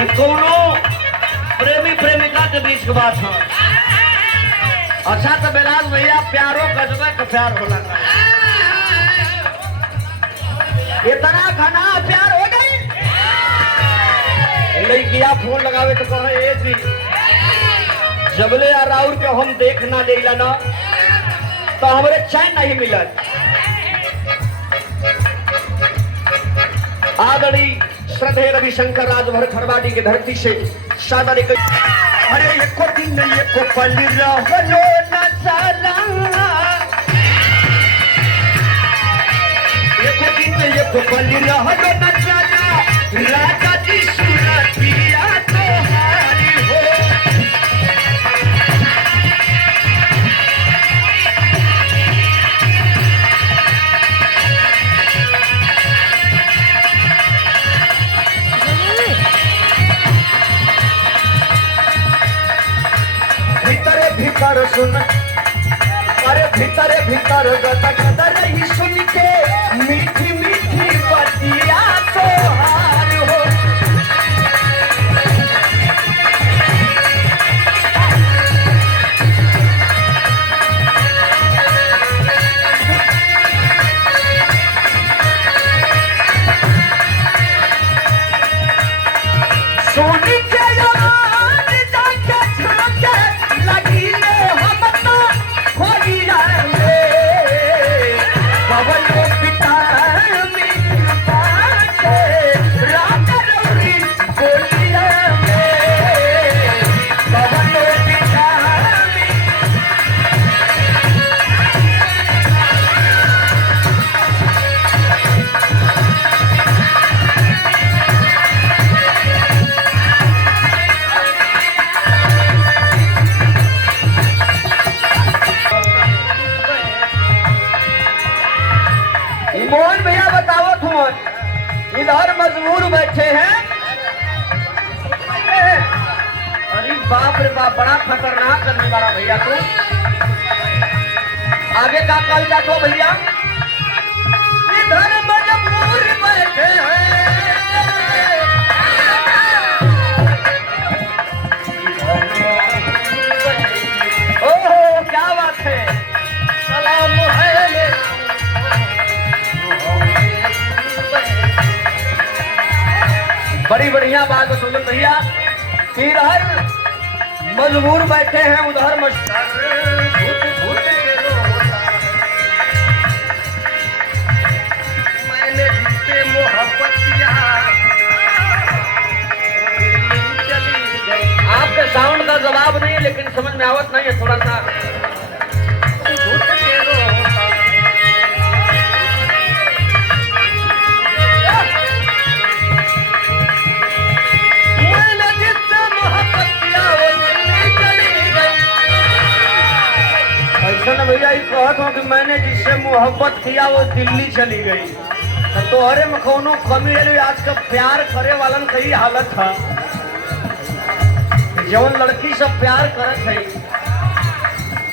ये कोनो प्रेमी प्रेमिका के बीच की बात है। अच्छा तो बिलाल भैया प्यारो कस्बे का प्यार होला था। इतना घना प्यार हो गई लड़किया फोन लगावे तो कहे ए जी जबले या राउर के हम देख ना देला ना तो हमरे चैन नहीं मिलत। आदरणीय श्रद्धेय रविशंकर राजभर खरवाड़ी की धरती से सादा ने अरे एको दिन एको पल रहलो न चला एको दिन एको पल रहलो न चला राजा जी सुरतिया तोहारी हो। भीतर सुन अरे भीतर भीतर गदा गदा रही सुन के मीठी मीठी बतिया तोहार हो। सोनी के मोहन भैया बताओ तुम इधर मजबूर बैठे हैं। अरे बाप रे बाप बड़ा खतरनाक करने वाला भैया तू आगे का कल जा तो भैया इधर मजबूर बैठे हैं। ओह क्या बात है सलाम है बड़ी बढ़िया बात सुन भैया। इधर मजबूर बैठे हैं उधर मैंने जिससे मोहब्बत किया आपके साउंड का जवाब नहीं है लेकिन समझ में आवत नहीं है थोड़ा सा। भैया कहत हो कि मैंने जिससे मोहब्बत किया वो दिल्ली चली गई तो तोहरे में कोनो कमी रही। आज का प्यार करे वालन कई हालत था जौन लड़की सब प्यार करत है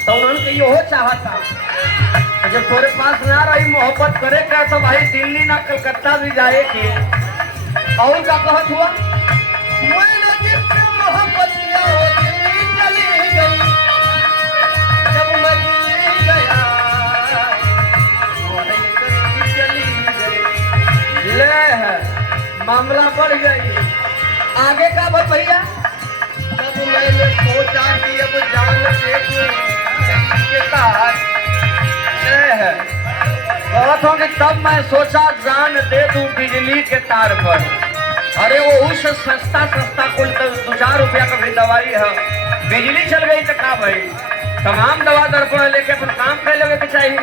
तो उन्होंने यो चाहता जब तोरे पास ना रही मोहब्बत करे का तो भाई दिल्ली ना कलकत्ता भी जाए कि और क्या कहत हुआ मैंने जिससे मोहब्बत किया वो दिल्ली चली गई। जब मैं ले है मामला बढ़ गई आगे का बात भैया। तब मैंने सोचा कि अब जान दे के तार है कहत हूँ कि तब मैं सोचा जान दे दूं बिजली के तार पर। अरे वो उस सस्ता कुल 2-4 रुपया का भी दवाई है बिजली चल गई तो का भाई तमाम दवा दर्पण लेके अपन काम कर लेवे के चाहिए।